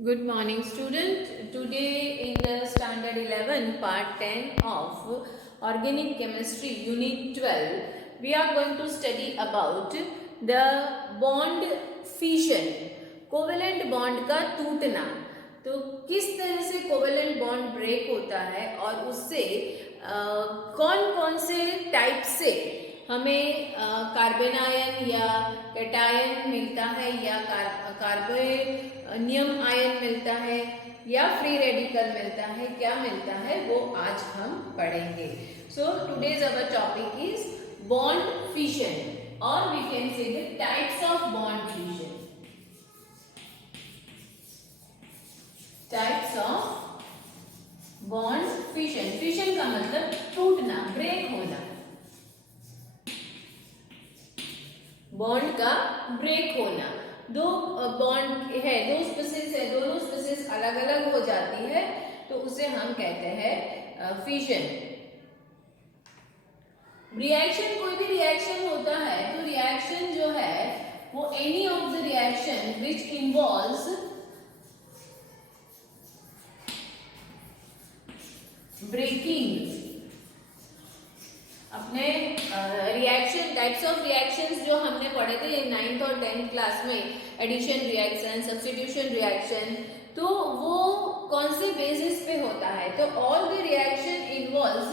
Good morning, student. Today in the standard 11 part 10 of organic chemistry unit 12 we are going to study about the bond fission, covalent bond का टूटना। तो किस तरह से covalent bond break होता है और उससे कौन कौन से टाइप से हमें कार्बन आयन या कैटायन मिलता है या कार्बोनियम आयन मिलता है या फ्री रेडिकल मिलता है, क्या मिलता है वो आज हम पढ़ेंगे। So today's our topic is bond fission और we can say the types of bond fission. Types of bond fission. Fission का मतलब टूटना, ब्रेक होना। बॉन्ड का ब्रेक होना। दो बॉन्ड है, दो स्पीसीज है, दोनों स्पीसीज अलग अलग हो जाती है तो उसे हम कहते हैं फिशन। रिएक्शन, कोई भी रिएक्शन होता है तो रिएक्शन जो है वो any of the reaction which involves breaking. अपने रिएक्शन, टाइप्स ऑफ रिएक्शंस जो हमने पढ़े थे 9th और 10th क्लास में, एडिशन रिएक्शन, सब्स्टिट्यूशन रिएक्शन, तो वो कौन से बेसिस पे होता है? तो all the reaction involves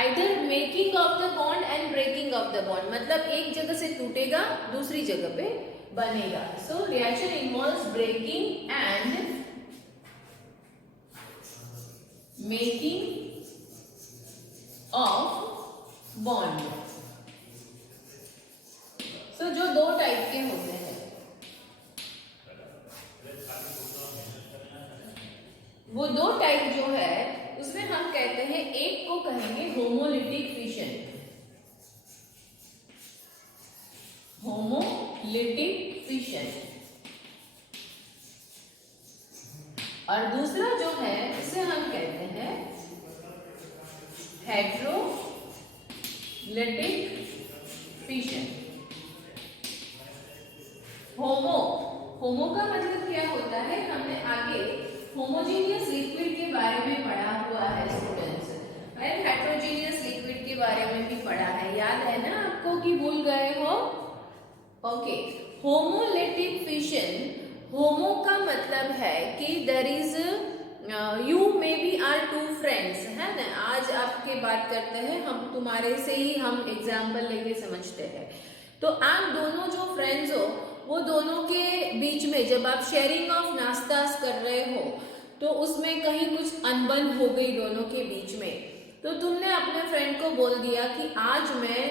either making of the bond and breaking of the bond, मतलब एक जगह से टूटेगा दूसरी जगह पे बनेगा। So reaction involves breaking and making of bond. So जो दो टाइप के होते हैं वो दो टाइप जो है उसमें हम कहते हैं, एक को कहेंगे होमोलिटिक फिशन, होमोलिटिक फिशन, और दूसरा जो है उसे हम कहते हैं हेटेरोलिटिक फिशन। होमो का मतलब क्या होता है? हमने आगे होमोजेनियस लिक्विड के बारे में पढ़ा हुआ है स्टूडेंट्स, एंड हेटेरोजेनियस लिक्विड के बारे में भी पढ़ा है, याद है ना आपको कि भूल गए हो? ओके। होमोलिटिक फिशन, होमो का मतलब है कि there is you may be are two friends, है ना। आज आपके बात करते हैं, हम तुम्हारे से ही हम एग्जाम्पल लेके समझते हैं। तो आप दोनों जो फ्रेंड्स हो वो दोनों के बीच में जब आप शेयरिंग ऑफ नाश्तास कर रहे हो तो उसमें कहीं कुछ अनबन हो गई दोनों के बीच में, तो तुमने अपने फ्रेंड को बोल दिया कि आज मैं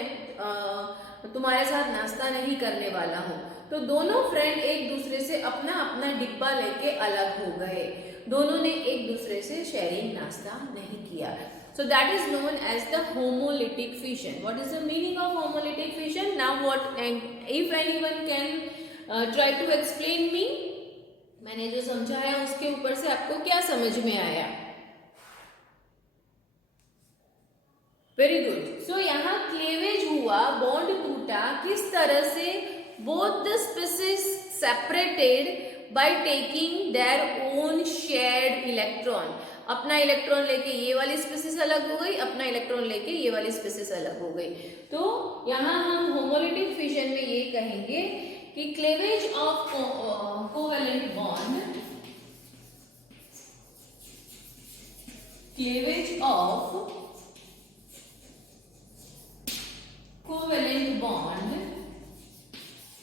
तुम्हारे साथ नाश्ता नहीं करने वाला हूँ। तो दोनों फ्रेंड एक दूसरे से अपना अपना डिब्बा लेके अलग हो गए, दोनों ने एक दूसरे से शेयरिंग नाश्ता नहीं किया। So that is known as the homolytic fission. What is the meaning of homolytic fission? Now what, and if anyone can try to explain me, मैंने जो समझाया उसके ऊपर से आपको क्या समझ में आया? Very good. सो यहाँ क्लेवेज हुआ, बॉन्ड टूटा, किस तरह से? Both the species separated by taking their own shared electron। अपना इलेक्ट्रॉन लेके ये वाली स्पीसीज अलग हो गई, अपना इलेक्ट्रॉन लेके ये वाली स्पीसीज अलग हो गई। तो यहाँ हम होमोलिटिक फिशन में ये कहेंगे कि cleavage of covalent bond, cleavage of covalent bond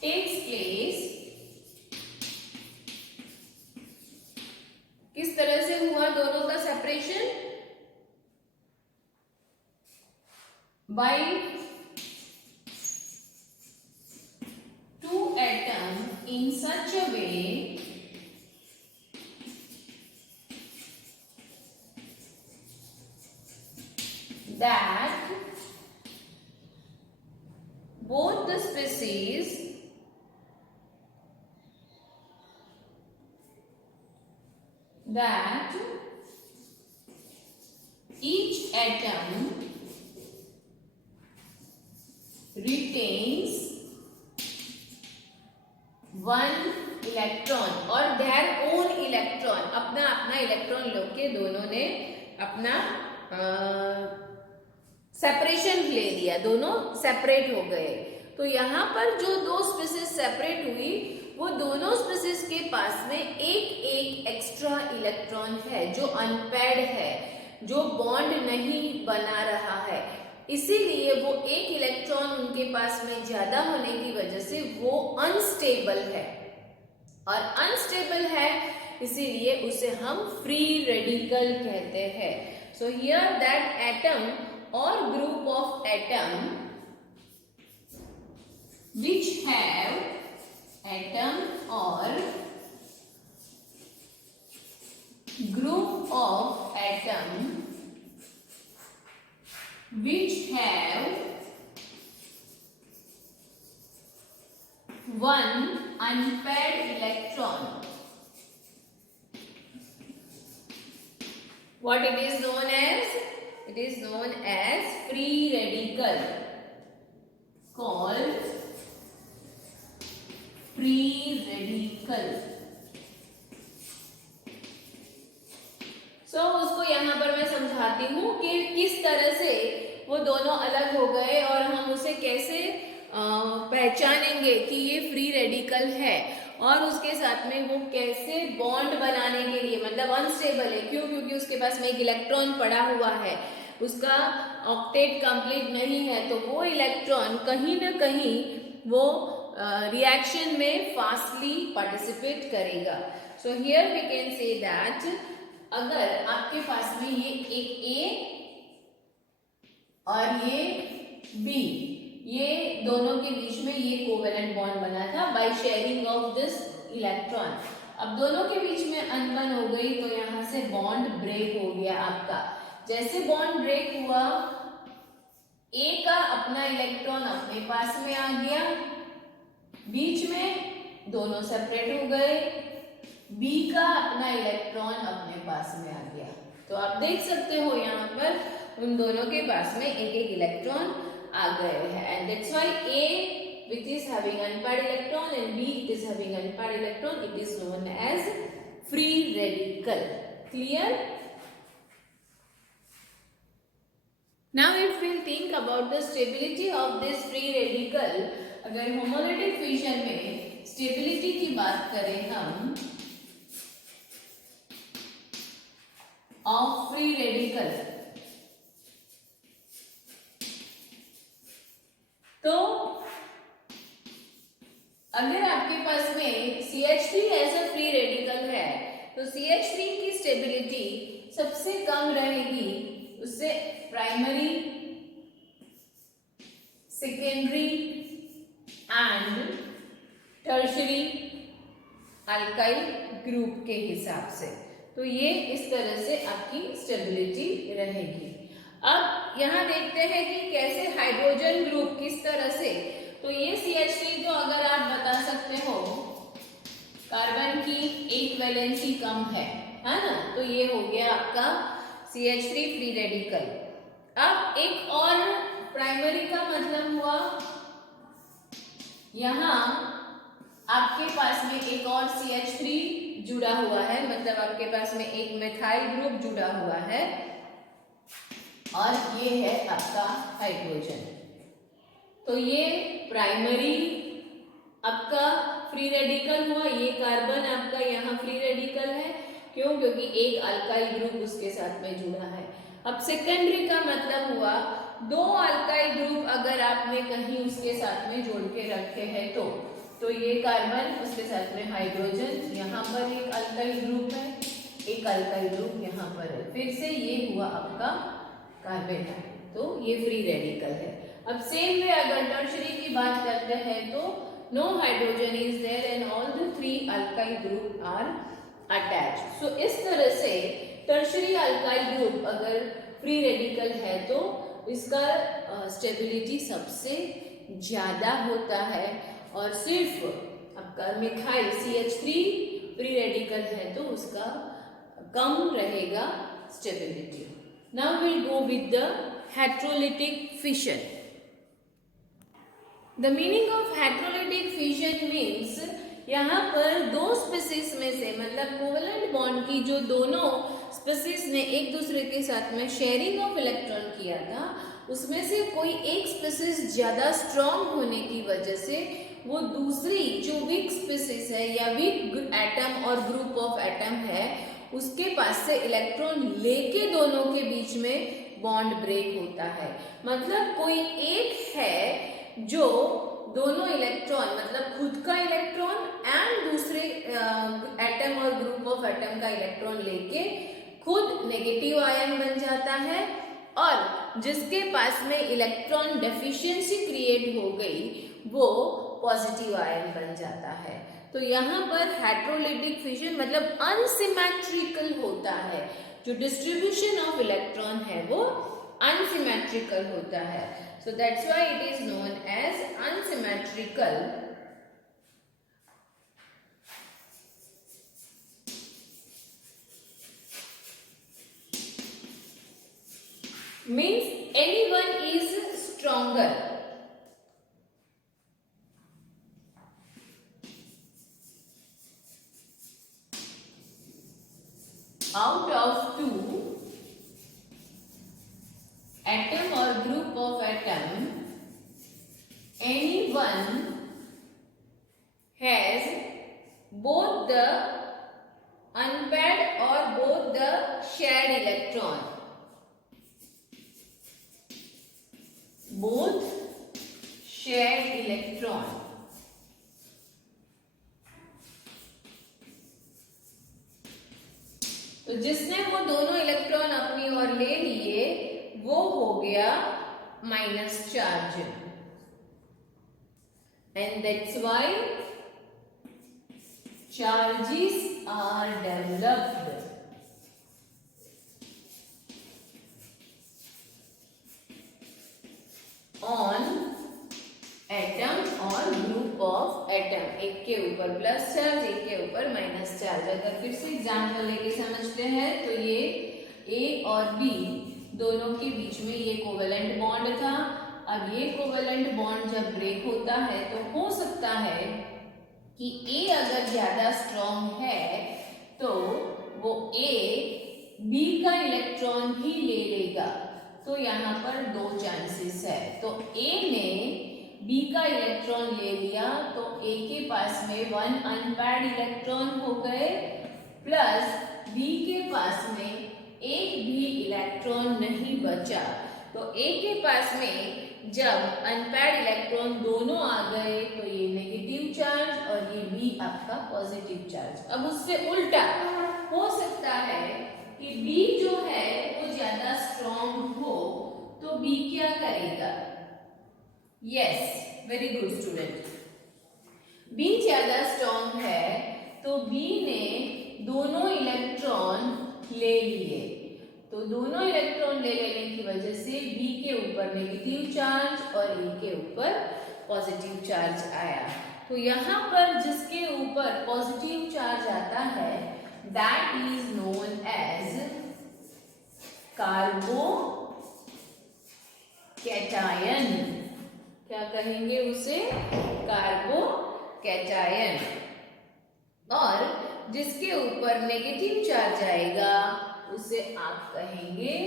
takes place, किस तरह से हुआ दोनों का separation? By two atom in such a way that both the species that each atom retains one electron और देयर ओन इलेक्ट्रॉन, अपना अपना electron लेके दोनों ने अपना सेपरेशन ले लिया, दोनों सेपरेट हो गए। तो यहाँ पर जो दो स्पीसीज सेपरेट हुई वो दोनों स्पीसीज के पास में एक एक एक्स्ट्रा इलेक्ट्रॉन है जो अनपेयर्ड है, जो बॉन्ड नहीं बना रहा है, इसीलिए वो एक इलेक्ट्रॉन उनके पास में ज्यादा होने की वजह से वो अनस्टेबल है, और अनस्टेबल है इसीलिए उसे हम फ्री रेडिकल कहते हैं। सो हियर दैट एटम और group of atom which have atom or group of atom which have one unpaired electron, what it is known as? It is known as free radical, called free radical. So उसको यहाँ पर मैं समझाती हूँ कि किस तरह से वो दोनों अलग हो गए और हम उसे कैसे पहचानेंगे कि ये फ्री रेडिकल है, और उसके साथ में वो कैसे बॉन्ड बनाने के लिए, मतलब अनस्टेबल है, क्यों? क्योंकि उसके पास में एक इलेक्ट्रॉन पड़ा हुआ है, उसका ऑक्टेट कंप्लीट नहीं है, तो वो इलेक्ट्रॉन कहीं ना कहीं वो रिएक्शन में फास्टली पार्टिसिपेट करेगा। So here we can say that अगर आपके पास में ये एक ए और ये बी, ये दोनों के बीच में ये कोवेलेंट बॉन्ड बना था by sharing of this electron. अब दोनों के बीच में अनबन हो गई तो यहाँ से बॉन्ड ब्रेक हो गया आपका। जैसे बॉन्ड ब्रेक हुआ, ए का अपना इलेक्ट्रॉन अपने पास में आ गया, बीच में दोनों सेपरेट हो गए, बी का अपना इलेक्ट्रॉन अपने पास में आ गया। तो आप देख सकते हो यहाँ पर उन दोनों के पास में एक एक इलेक्ट्रॉन आ गए हैं, and that's why A which is having unpaired electron and B it is having unpaired electron, it is known as free radical. Clear? Now if we think about the stability of this free radical, अगर homolytic fission में stability की बात करें हम of free radical, तो अगर आपके पास में CH3 ऐसा फ्री रेडिकल है तो CH3 की स्टेबिलिटी सबसे कम रहेगी, उससे primary, secondary and tertiary alkyl group के हिसाब से। तो ये इस तरह से आपकी स्टेबिलिटी रहेगी। अब यहाँ देखते हैं कि कैसे हाइड्रोजन ग्रुप किस तरह से, तो ये CH3 तो अगर आप बता सकते हो कार्बन की एक वैलेंसी कम है ना, तो ये हो गया आपका CH3 फ्री रेडिकल। अब एक और प्राइमरी का मतलब हुआ यहाँ आपके पास में एक और CH3 जुड़ा हुआ है, मतलब आपके पास में एक मिथाइल ग्रुप जुड़ा हुआ है और ये है आपका हाइड्रोजन। तो ये प्राइमरी आपका फ्री रेडिकल हुआ, ये कार्बन आपका यहाँ फ्री रेडिकल है, क्यों? क्योंकि एक अल्काइल ग्रुप उसके साथ में जुड़ा है। अब सेकेंडरी का मतलब हुआ दो अल्काइल ग्रुप अगर आपने कहीं उसके साथ में जोड़ के रखे हैं तो ये कार्बन उसके साथ में हाइड्रोजन, यहाँ पर एक अल्काइल ग्रुप है, एक अल्काइल ग्रुप यहाँ पर है, फिर से ये हुआ आपका कार्बन है, तो ये फ्री रेडिकल है। अब सेम वे अगर टर्शियरी की बात करते हैं तो no hydrogen is there and all the three alkyl group are attached. So इस तरह से टर्शियरी अल्काइल ग्रुप अगर फ्री रेडिकल है तो इसका स्टेबिलिटी सबसे ज्यादा होता है, और सिर्फ आपका मिथाइल CH3 फ्री रेडिकल है तो उसका कम रहेगा stability. Now we'll go with the heterolytic fission. The meaning of heterolytic fission means यहाँ पर दो स्पीसीज में से मतलब कोवेलेंट बॉन्ड की जो दोनों स्पीसीज ने एक दूसरे के साथ में शेयरिंग ऑफ इलेक्ट्रॉन किया था, उसमें से कोई एक स्पीसीज ज्यादा स्ट्रॉन्ग होने की वजह से वो दूसरी जो वीक स्पीसीज है या वीक एटम और ग्रुप ऑफ एटम है उसके पास से इलेक्ट्रॉन लेके दोनों के बीच में बॉन्ड ब्रेक होता है। मतलब कोई एक है जो दोनों इलेक्ट्रॉन मतलब खुद का इलेक्ट्रॉन एंड दूसरे एटम और ग्रुप ऑफ एटम का इलेक्ट्रॉन लेके खुद नेगेटिव आयन बन जाता है, और जिसके पास में इलेक्ट्रॉन डेफिशिएंसी क्रिएट हो गई वो पॉजिटिव आयन बन जाता है। तो यहाँ पर हेट्रोलिटिक फिजन मतलब अनसिमेट्रिकल होता है, जो डिस्ट्रीब्यूशन ऑफ इलेक्ट्रॉन है वो अनसिमेट्रिकल होता है। So that's why it is known as unsymmetrical means anyone is stronger. Out of two atom or group of atom, anyone has both the unpaired or both the shared electron. Both shared electron. तो जिसने वो दोनों electron अपनी ओर ले लिए वो हो गया minus charge, and that's why charges are developed on atom और ग्रुप ऑफ एटम, एक के ऊपर प्लस चार्ज एक के ऊपर माइनस चार्ज। अगर फिर से एग्जाम्पल लेके समझते हैं तो ये ए और बी दोनों के बीच में ये कोवेलेंट बॉन्ड था। अब ये कोवेलेंट बॉन्ड जब ब्रेक होता है तो हो सकता है कि ए अगर ज्यादा स्ट्रॉन्ग है तो वो ए बी का इलेक्ट्रॉन ही ले लेगा। तो यहाँ पर दो चांसेस है। तो ए ने बी का इलेक्ट्रॉन ले लिया तो ए के पास में वन अनपेयर्ड इलेक्ट्रॉन हो गए, प्लस बी के पास में एक भी इलेक्ट्रॉन नहीं बचा। तो ए के पास में जब अनपेयर्ड इलेक्ट्रॉन दोनों आ गए तो ये नेगेटिव चार्ज और ये बी आपका पॉजिटिव चार्ज। अब उससे उल्टा हो सकता है कि बी जो है वो ज्यादा स्ट्रॉन्ग हो तो बी क्या करेगा? Yes, very good student. B ज्यादा स्ट्रॉन्ग है तो बी ने दोनों इलेक्ट्रॉन ले लिए। तो दोनों इलेक्ट्रॉन ले लेने की वजह से बी के ऊपर नेगेटिव चार्ज और ए के ऊपर पॉजिटिव चार्ज आया। तो यहाँ पर जिसके ऊपर पॉजिटिव चार्ज आता है that is known as carbocation. क्या कहेंगे उसे? Carbocation. और जिसके ऊपर नेगेटिव चार्ज आएगा उसे आप कहेंगे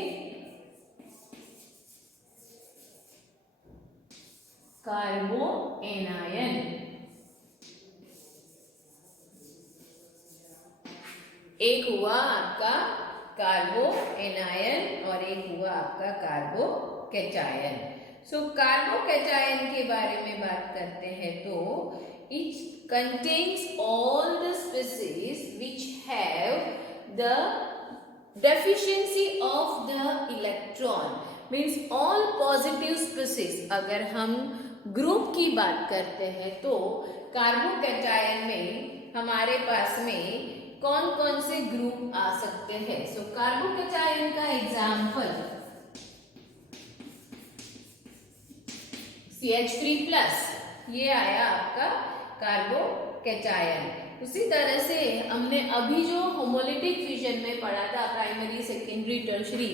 कार्बो एनायन। एक हुआ आपका कार्बो एनायन और एक हुआ आपका कार्बो कैटायन। सो कार्बो कैटायन के बारे में बात करते हैं तो it contains all the species which have the deficiency of the electron, means all positive species। अगर हम ग्रुप की बात करते हैं तो कार्बोकैटायन में हमारे पास में कौन कौन से ग्रुप आ सकते हैं? सो कार्बोकैटायन का एग्जाम्पल CH3+, ये आया आपका कार्बोकैटायन। उसी तरह से हमने अभी जो होमोलिटिक फिजन में पढ़ा था प्राइमरी सेकेंडरी टर्शरी,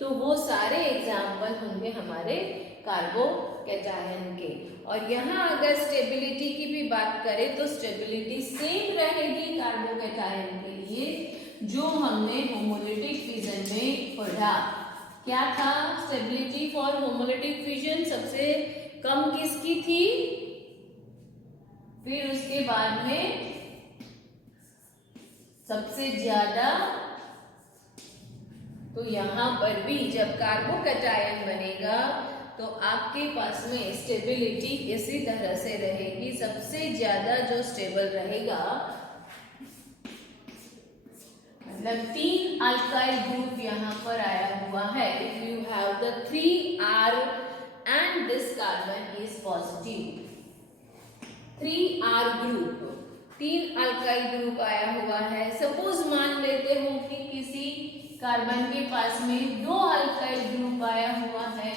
तो वो सारे एग्जाम्पल होंगे हमारे कार्बोकैटायन के। और यहाँ अगर स्टेबिलिटी की भी बात करें तो स्टेबिलिटी सेम रहेगी कार्बोकैटायन के लिए जो हमने होमोलिटिक फिजन में पढ़ा। क्या था स्टेबिलिटी फॉर होमोलिटिक फिजन? सबसे कम किसकी थी, फिर उसके बाद में सबसे ज्यादा। तो यहां पर भी जब कार्बोकैटायन बनेगा तो आपके पास में स्टेबिलिटी इसी तरह से रहेगी, सबसे ज्यादा जो स्टेबल रहेगा, मतलब 3 अल्काइल ग्रुप यहाँ पर आया हुआ है। If you have the 3R and this carbon is positive, 3R group, 3 alkyl group आया हुआ है। सपोज मान लेते हो कि किसी कार्बन के पास में 2 अल्काइल ग्रुप आया हुआ है,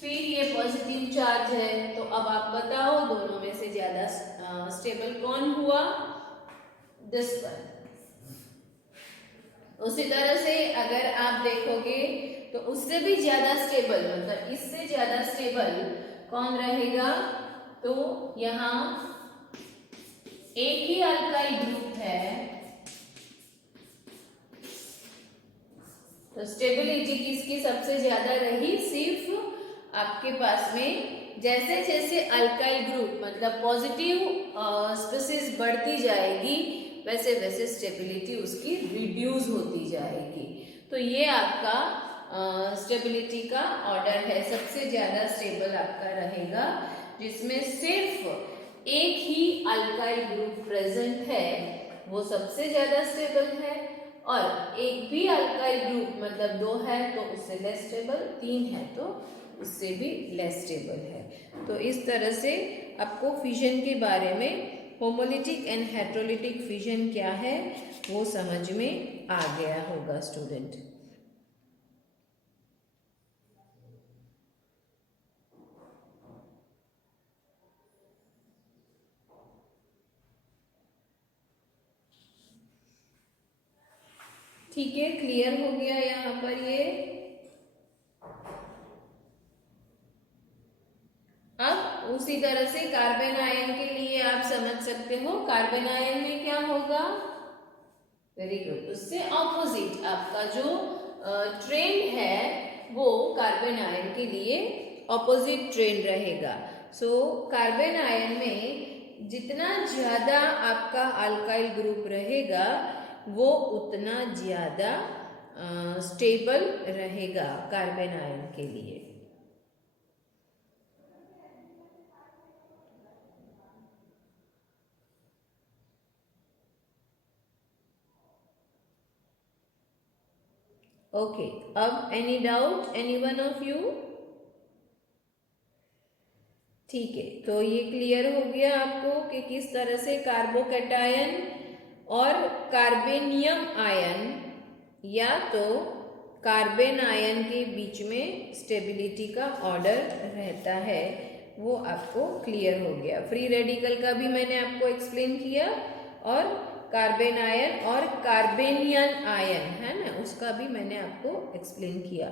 फिर ये पॉजिटिव चार्ज है, तो अब आप बताओ दोनों में से ज्यादा स्टेबल कौन हुआ? This one. उसी तरह से अगर आप देखोगे तो उससे भी ज्यादा स्टेबल, मतलब इससे ज्यादा स्टेबल कौन रहेगा? तो यहाँ एक ही अल्काइल ग्रुप है, तो स्टेबिलिटी किसकी सबसे ज्यादा रही? सिर्फ आपके पास में जैसे जैसे अल्काइल ग्रुप मतलब पॉजिटिव स्पीशीज बढ़ती जाएगी वैसे वैसे स्टेबिलिटी उसकी रिड्यूस होती जाएगी। तो ये आपका स्टेबिलिटी का ऑर्डर है। सबसे ज्यादा स्टेबल आपका रहेगा जिसमें सिर्फ एक ही अल्काइल ग्रुप प्रेजेंट है, वो सबसे ज्यादा स्टेबल है। और एक भी अल्काइल ग्रुप मतलब 2 है तो उससे लेस स्टेबल, 3 है तो उससे भी लेस स्टेबल है। तो इस तरह से आपको फिजन के बारे में, होमोलिटिक एंड हेटेरोलिटिक फिजन क्या है वो समझ में आ गया होगा स्टूडेंट। ठीक है, क्लियर हो गया यहाँ पर ये। अब उसी तरह से कार्बन आयन के लिए आप समझ सकते हो, कार्बन आयन में क्या होगा? वेरी गुड, उससे ऑपोजिट आपका जो ट्रेंड है वो कार्बन आयन के लिए ऑपोजिट ट्रेंड रहेगा। सो कार्बन आयन में जितना ज्यादा आपका अल्काइल ग्रुप रहेगा वो उतना ज्यादा स्टेबल रहेगा कार्बन आयन के लिए। ओके, अब any doubt any one of you? ठीक है, तो ये क्लियर हो गया आपको कि किस तरह से कार्बोकैटायन और कार्बेनियम आयन या तो कार्बन आयन के बीच में स्टेबिलिटी का ऑर्डर रहता है, वो आपको क्लियर हो गया। फ्री रेडिकल का भी मैंने आपको एक्सप्लेन किया और कार्बन आयन और कार्बेनियन आयन है ना, उसका भी मैंने आपको एक्सप्लेन किया।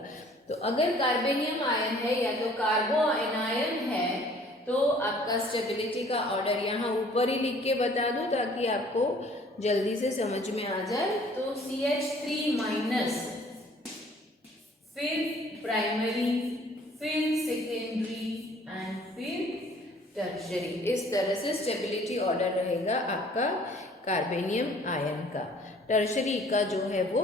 तो अगर कार्बेनियम आयन है या तो कार्बो आयन है तो आपका स्टेबिलिटी का ऑर्डर यहाँ ऊपर ही लिख के बता दूं ताकि आपको जल्दी से समझ में आ जाए। तो CH3 माइनस, फिर प्राइमरी, फिर सेकेंडरी एंड फिर टर्शियरी, इस तरह से स्टेबिलिटी ऑर्डर रहेगा आपका कार्बेनियम आयन का। टर्शियरी का जो है वो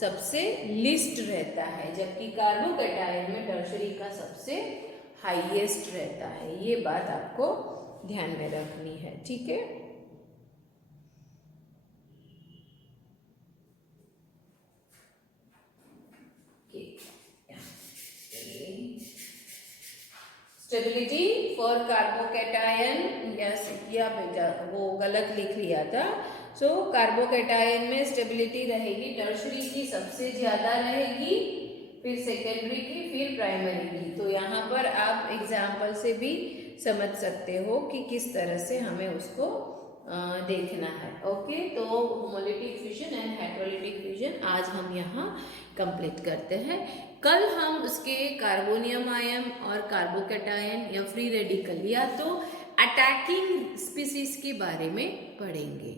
सबसे लिस्ट रहता है, जबकि कार्बोकैटायन में टर्शियरी का सबसे हाईएस्ट रहता है। ये बात आपको ध्यान में रखनी है, ठीक है। स्टेबिलिटी फॉर कार्बोकैटायन, यस किया बेटा, वो गलत लिख लिया था। सो कार्बोकैटायन में स्टेबिलिटी रहेगी टर्शियरी की सबसे ज्यादा रहेगी, फिर सेकेंडरी की, फिर प्राइमरी की। तो यहाँ पर आप एग्जाम्पल से भी समझ सकते हो कि किस तरह से हमें उसको देखना है। ओके, तो homolytic fusion and heterolytic fusion आज हम यहाँ कंप्लीट करते हैं। कल हम उसके कार्बोनियम आयन और कार्बोकैटायन या फ्री रेडिकल या तो अटैकिंग स्पीसीज के बारे में पढ़ेंगे।